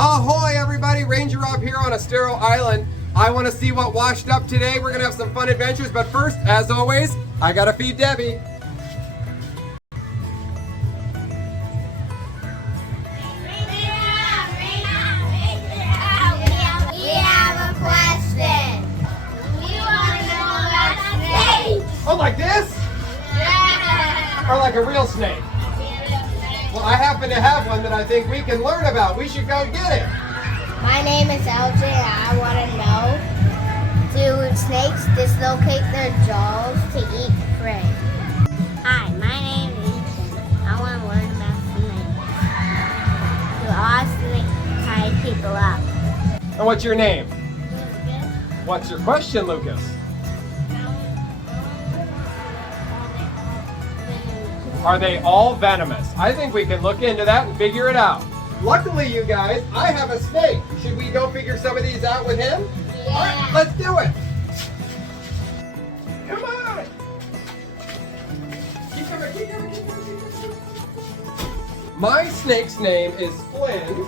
Ahoy everybody, Ranger Rob here on Estero Island. I want to see what washed up today. We're going to have some fun adventures, but first, as always, I got to feed Debbie. We have a question. We want to know about snakes. Oh, like this? Yeah. Or like a real snake? Well, I happen to have one that I think we can learn about. We should go get it. My name is LJ and I want to know, do snakes dislocate their jaws to eat prey? Hi, my name is Ethan. I want to learn about snakes. Do all snakes tie people up? And what's your name? What's your question, Lucas? Are they all venomous? I think we can look into that and figure it out. Luckily, you guys, I have a snake. Should we go figure some of these out with him? Yeah. All right, let's do it. Come on. Keep coming, keep coming, keep coming, keep coming. My snake's name is Flynn,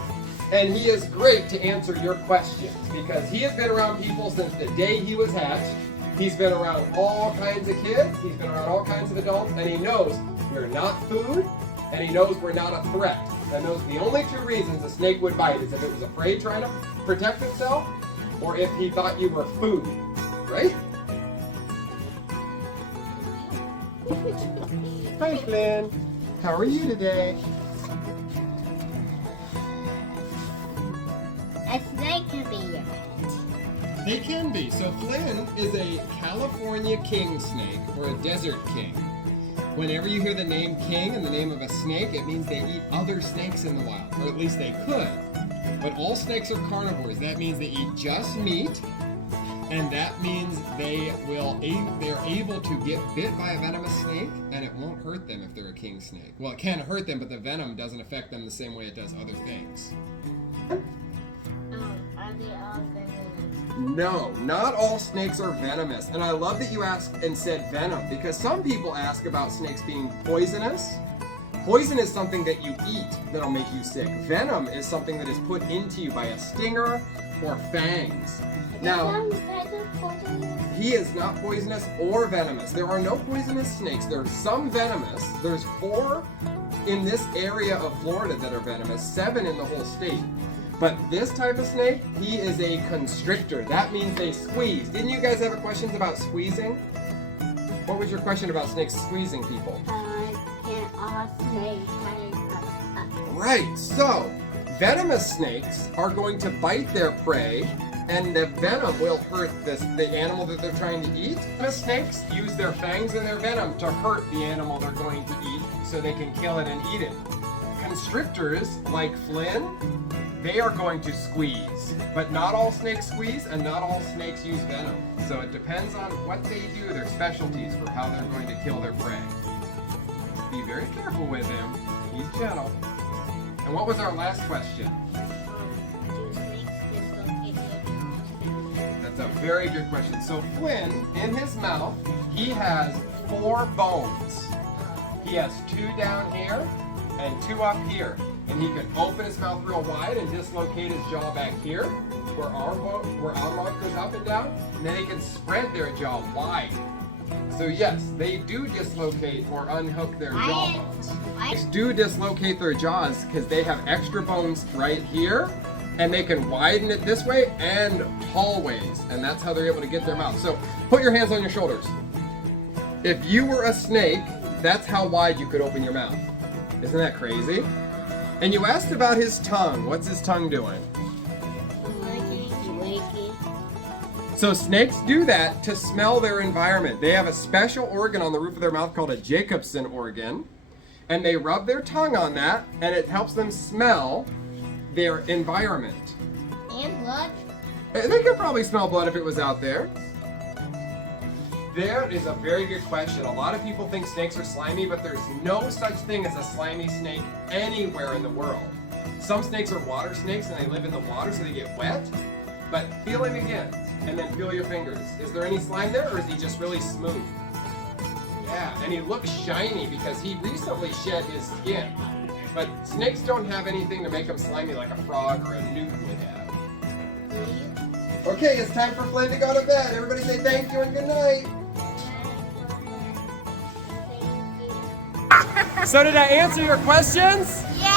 and he is great to answer your questions because he has been around people since the day he was hatched. He's been around all kinds of kids, he's been around all kinds of adults, and he knows we're not food, and he knows we're not a threat. And those are the only two reasons a snake would bite, is if it was afraid trying to protect itself, or if he thought you were food, right? Hi, Flynn. How are you today? A snake can be your pet. They can be. So Flynn is a California king snake, or a desert king. Whenever you hear the name king and the name of a snake, it means they eat other snakes in the wild, or at least they could. But all snakes are carnivores. That means they eat just meat, and that means they're able to get bit by a venomous snake, and it won't hurt them if they're a king snake. Well, it can hurt them, but the venom doesn't affect them the same way it does other things. Are they all venomous? No, not all snakes are venomous. And I love that you asked and said venom, because some people ask about snakes being poisonous. Poison is something that you eat that'll make you sick. Venom is something that is put into you by a stinger or fangs. Now, he is not poisonous or venomous. There are no poisonous snakes. There are some venomous. There's 4 in this area of Florida that are venomous, 7 in the whole state. But this type of snake, he is a constrictor. That means they squeeze. Didn't you guys have questions about squeezing? What was your question about snakes squeezing people? Can all snakes Right, so venomous snakes are going to bite their prey, and the venom will hurt the animal that they're trying to eat. Venomous snakes use their fangs and their venom to hurt the animal they're going to eat so they can kill it and eat it. Constrictors, like Flynn, they are going to squeeze, but not all snakes squeeze and not all snakes use venom. So it depends on what they do, their specialties for how they're going to kill their prey. Be very careful with him. He's gentle. And what was our last question? do snakes dislocate their jaws? That's a very good question. So Flynn, in his mouth, he has 4 bones. He has 2 down here and 2 up here. And he can open his mouth real wide and dislocate his jaw back here, where our mouth goes up and down, and then he can spread their jaw wide. So yes, they do dislocate or unhook their jaw bones. Snakes do dislocate their jaws because they have extra bones right here, and they can widen it this way and tall ways, and that's how they're able to get their mouth. So put your hands on your shoulders. If you were a snake, that's how wide you could open your mouth. Isn't that crazy? And you asked about his tongue. What's his tongue doing? So snakes do that to smell their environment. They have a special organ on the roof of their mouth called a Jacobson organ. And they rub their tongue on that, and it helps them smell their environment. And blood? They could probably smell blood if it was out there. There is a very good question. A lot of people think snakes are slimy, but there's no such thing as a slimy snake anywhere in the world. Some snakes are water snakes and they live in the water so they get wet. But feel him again, and then feel your fingers. Is there any slime there, or is he just really smooth? Yeah, and he looks shiny because he recently shed his skin. But snakes don't have anything to make them slimy like a frog or a newt would have. Okay, it's time for Flynn to go to bed. Everybody say thank you and good night. So did I answer your questions? Yeah.